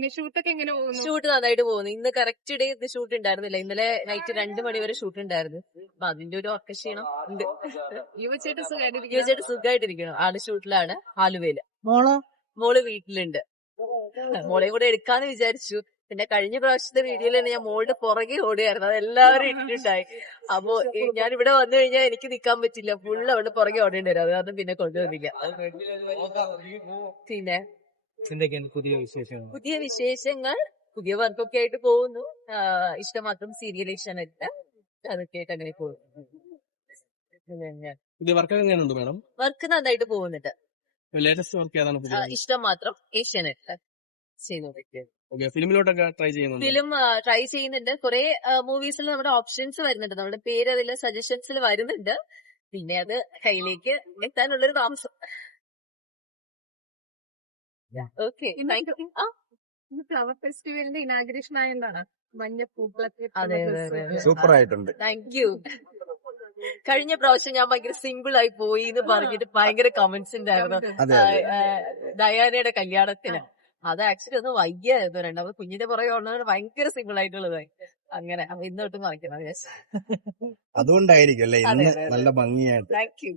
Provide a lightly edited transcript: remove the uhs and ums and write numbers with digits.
പിന്നെ ഷൂട്ടൊക്കെ എങ്ങനെ പോകുന്നു? ഷൂട്ട് നന്നായിട്ട് പോകുന്നു. ഇന്ന് കറക്റ്റ് ഡേ ഇത് ഷൂട്ട് ഉണ്ടായിരുന്നില്ല. ഇന്നലെ നൈറ്റ് 2 മണി വരെ ഷൂട്ട് ഉണ്ടായിരുന്നു. അപ്പൊ അതിന്റെ ഒരു ഉറക്കക്ഷീണം ഉണ്ട്. യുവചേട്ടൻ സുഖമായിട്ടിരിക്കുന്നു. യുവചേട്ടൻ സുഖമായിട്ടിരിക്കണം. ആള് ഷൂട്ടിലാണ് ആലുവയില്. മോള് വീട്ടിലുണ്ട്. മോളെയും കൂടെ എടുക്കാന്ന് വിചാരിച്ചു. പിന്നെ കഴിഞ്ഞ പ്രാവശ്യത്തെ വീഡിയോയിൽ തന്നെ ഞാൻ മോളുടെ പുറകെ ഓടുകയായിരുന്നു. അത് എല്ലാവരും ഇട്ടിട്ടുണ്ടായി. അപ്പൊ ഞാൻ ഇവിടെ വന്നു കഴിഞ്ഞാൽ എനിക്ക് നിക്കാൻ പറ്റില്ല. ഫുള്ള് അവിടെ പുറകെ ഓടേണ്ടി വരും. അത് കാരണം പിന്നെ കൊണ്ടുവന്നില്ല. പിന്നെ പുതിയ വിശേഷങ്ങൾ പുതിയ വർക്കൊക്കെ ആയിട്ട് പോകുന്നു. ഇഷ്ടമാത്രം സീരിയൽ ഏഷ്യാനെറ്റ് അതൊക്കെ ആയിട്ട് അങ്ങനെ പോകുന്നു. വർക്ക് നന്നായിട്ട് പോകുന്നുണ്ട്. ഇഷ്ടം മാത്രം ഏഷ്യാനെറ്റ് ഫിലിമിലോട്ടൊക്കെ ട്രൈ ചെയ്യുന്നുണ്ട്. ഫിലിം ട്രൈ ചെയ്യുന്നുണ്ട്. കുറെ മൂവീസിൽ നമ്മുടെ ഓപ്ഷൻസ് വരുന്നുണ്ട്. നമ്മുടെ പേര് അതിൽ സജഷൻസിൽ വരുന്നുണ്ട്. പിന്നെ അത് കയ്യിലേക്ക് എത്താനുള്ളൊരു താമസം. Okay, thank you. ഫ്ലവർ ഫെസ്റ്റിവലിന്റെ ഇനാഗ്രേഷൻ ആയതാണ് മഞ്ഞപ്പൂക്കളൊക്കെ. അതെ, സൂപ്പർ ആയിട്ടുണ്ട്. Thank you. കഴിഞ്ഞ പ്രാവശ്യം ഞാൻ ഭയങ്കര സിമ്പിൾ ആയി പോയി എന്ന് പറഞ്ഞിട്ട് ഭയങ്കര കമന്റ്സ് ഉണ്ടായിരുന്നു ഡയാനയുടെ കല്യാണത്തിന്. അത് ആക്ച്വലി ഒന്ന് വയ്യായിരുന്നു. രണ്ടാമത് കുഞ്ഞിന്റെ പുറകെ ഉള്ളത് ഭയങ്കര സിമ്പിൾ ആയിട്ടുള്ളതായി. അങ്ങനെ അപ്പൊ ഇന്ന് തൊട്ട് വാങ്ങിക്കണം. അതുകൊണ്ടായിരിക്കും അല്ലേ ഇന്ന് നല്ല ഭംഗിയായിട്ട്. Thank you.